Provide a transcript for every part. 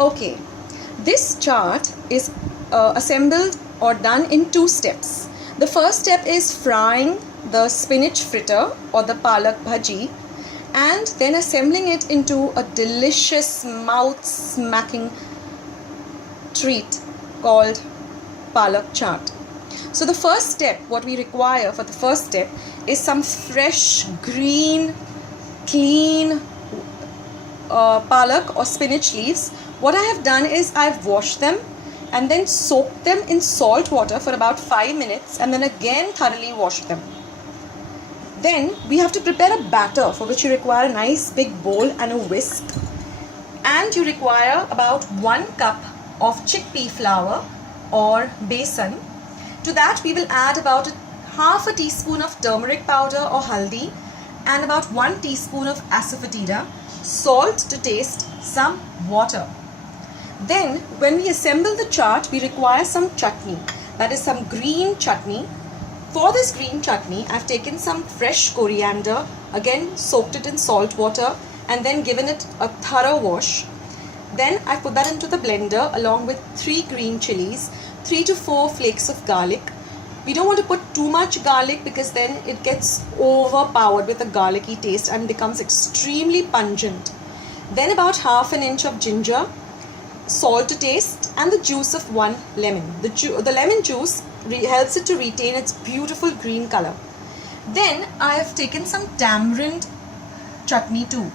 Okay, this chaat is assembled or done in two steps. The first step is frying the spinach fritter or the palak bhaji and then assembling it into a delicious mouth-smacking treat called Palak Chaat. So the first step, what we require for the first step is some fresh, green, clean palak or spinach leaves. What I have done is I've washed them and then soaked them in salt water for about 5 minutes and then again thoroughly washed them. Then we have to prepare a batter for which you require a nice big bowl and a whisk. And you require about 1 cup of chickpea flour or besan. To that we will add about half a teaspoon of turmeric powder or haldi and about 1 teaspoon of asafoetida, salt to taste, some water. Then when we assemble the chaat, we require some chutney, that is some green chutney. For this green chutney, I've taken some fresh coriander, again soaked it in salt water and then given it a thorough wash. Then I put that into the blender along with 3 green chilies, 3 to 4 flakes of garlic. We don't want to put too much garlic because then it gets overpowered with a garlicky taste and becomes extremely pungent. Then about half an inch of ginger, salt to taste and the juice of 1 lemon. The lemon juice helps it to retain its beautiful green color. Then I have taken some tamarind chutney too.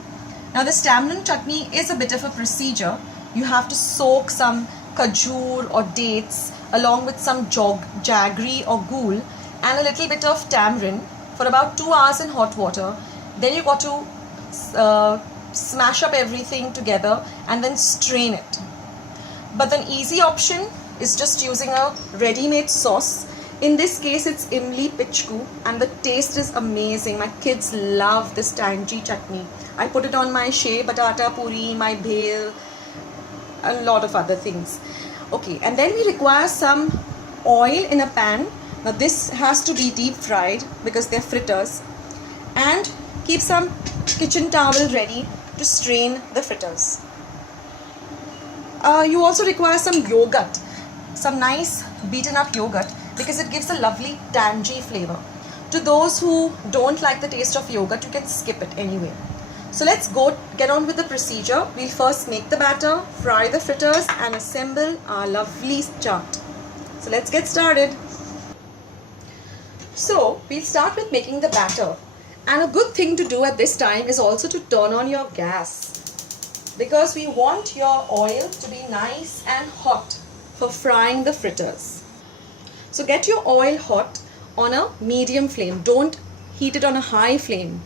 Now this tamarind chutney is a bit of a procedure. You have to soak some khajur or dates along with some jaggery or ghul and a little bit of tamarind for about 2 hours in hot water. Then you got to smash up everything together and then strain it. But an easy option is just using a ready-made sauce. In this case it's imli pichku and the taste is amazing. My kids love this tangy chutney. I put it on my shev batata puri, my bhel, a lot of other things. Okay, and then we require some oil in a pan. Now this has to be deep fried because they're fritters. And keep some kitchen towel ready to strain the fritters. You also require some yogurt, some nice beaten up yogurt because it gives a lovely tangy flavor. To those who don't like the taste of yogurt, you can skip it anyway. So let's get on with the procedure. We'll first make the batter, fry the fritters and assemble our lovely chaat. So let's get started. So we'll start with making the batter. And a good thing to do at this time is also to turn on your gas, because we want your oil to be nice and hot for frying the fritters. So get your oil hot on a medium flame. Don't heat it on a high flame.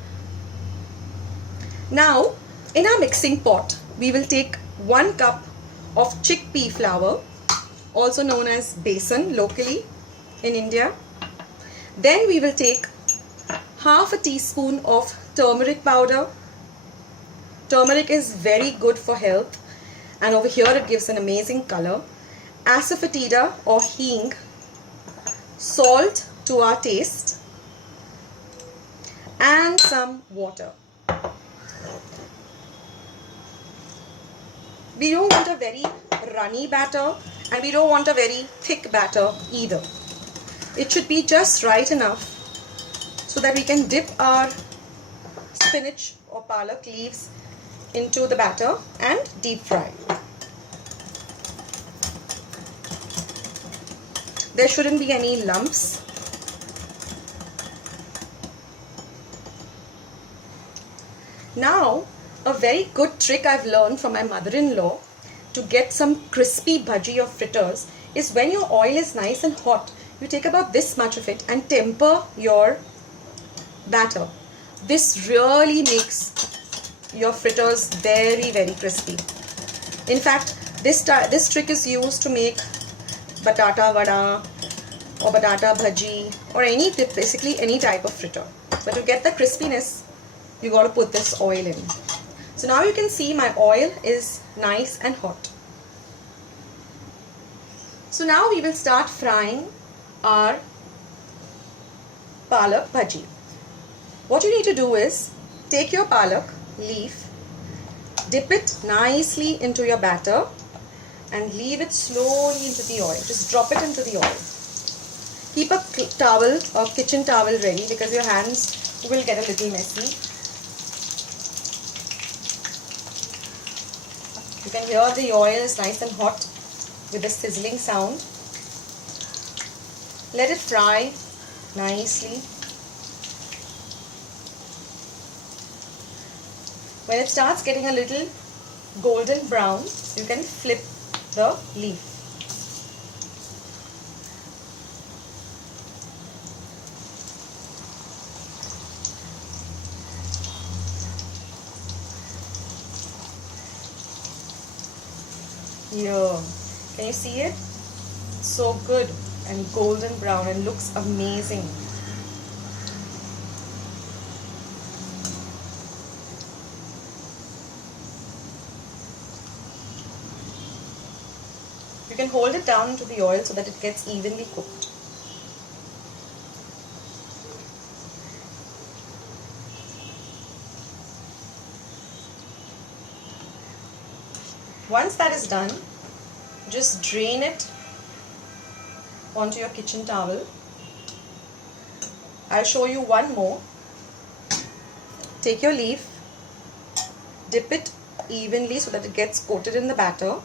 Now in our mixing pot, we will take 1 cup of chickpea flour, also known as besan locally in India. Then we will take half a teaspoon of turmeric powder. Turmeric is very good for health and over here it gives an amazing color. Asafoetida or hing, salt to our taste and some water. We don't want a very runny batter and we don't want a very thick batter either. It should be just right enough so that we can dip our spinach or palak leaves into the batter and deep fry. There shouldn't be any lumps. Now, a very good trick I've learned from my mother-in-law to get some crispy bhaji or fritters is when your oil is nice and hot, you take about this much of it and temper your batter. This really makes your fritters very, very crispy. In fact, this trick is used to make batata vada or batata bhaji or basically any type of fritter. But to get the crispiness, you got to put this oil in. So now you can see my oil is nice and hot. So now we will start frying our palak bhaji. What you need to do is take your palak leaf, dip it nicely into your batter and leave it slowly into the oil. Just drop it into the oil. Keep a towel or kitchen towel ready because your hands will get a little messy. You can hear the oil is nice and hot with a sizzling sound. Let it fry nicely. When it starts getting a little golden brown, you can flip the leaf. Here, can you see it? So good and golden brown and looks amazing. You can hold it down into the oil so that it gets evenly cooked. Once that is done, just drain it onto your kitchen towel. I'll show you one more. Take your leaf, dip it evenly so that it gets coated in the batter,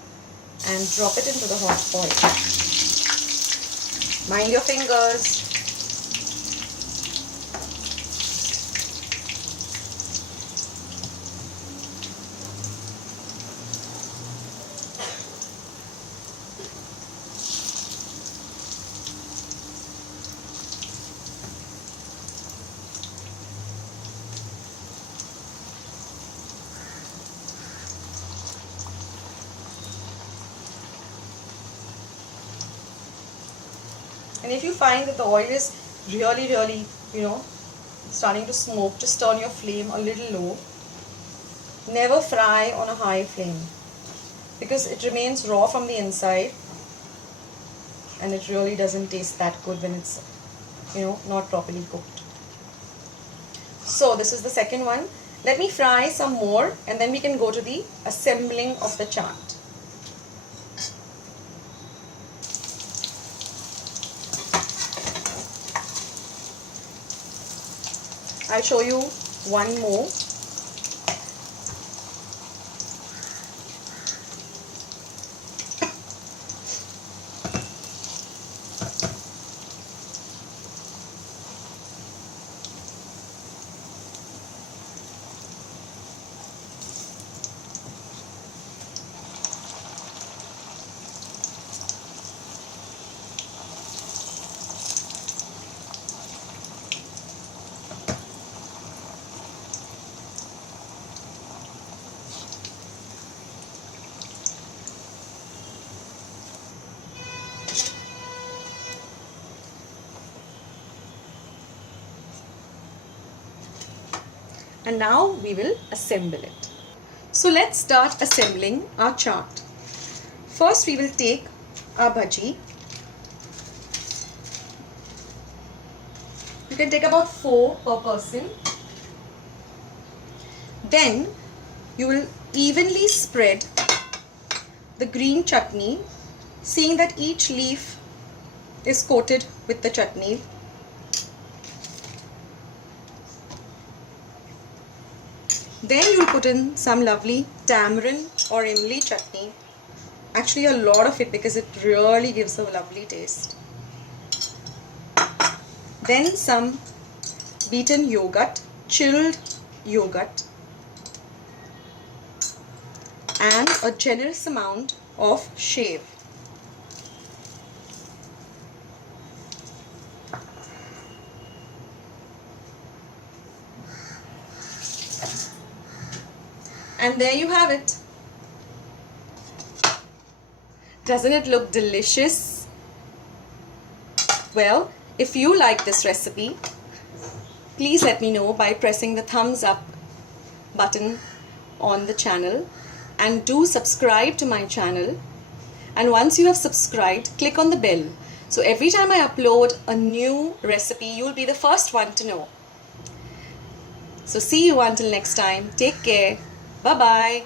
and drop it into the hot oil. Mind your fingers. And if you find that the oil is really, starting to smoke, just turn your flame a little low. Never fry on a high flame because it remains raw from the inside and it really doesn't taste that good when it's, not properly cooked. So this is the second one. Let me fry some more and then we can go to the assembling of the chaat. I'll show you one more. And now we will assemble it. So let's start assembling our chaat. First we will take our bhaji. You can take about 4 per person. Then you will evenly spread the green chutney, seeing that each leaf is coated with the chutney. Then you'll put in some lovely tamarind or imli chutney. Actually a lot of it because it really gives a lovely taste. Then some beaten yogurt, chilled yogurt, and a generous amount of Shev. And there you have it. Doesn't it look delicious? Well, if you like this recipe, please let me know by pressing the thumbs up button on the channel, and do subscribe to my channel. And once you have subscribed, click on the bell. So every time I upload a new recipe, you'll be the first one to know. So see you until next time. Take care. Bye-bye.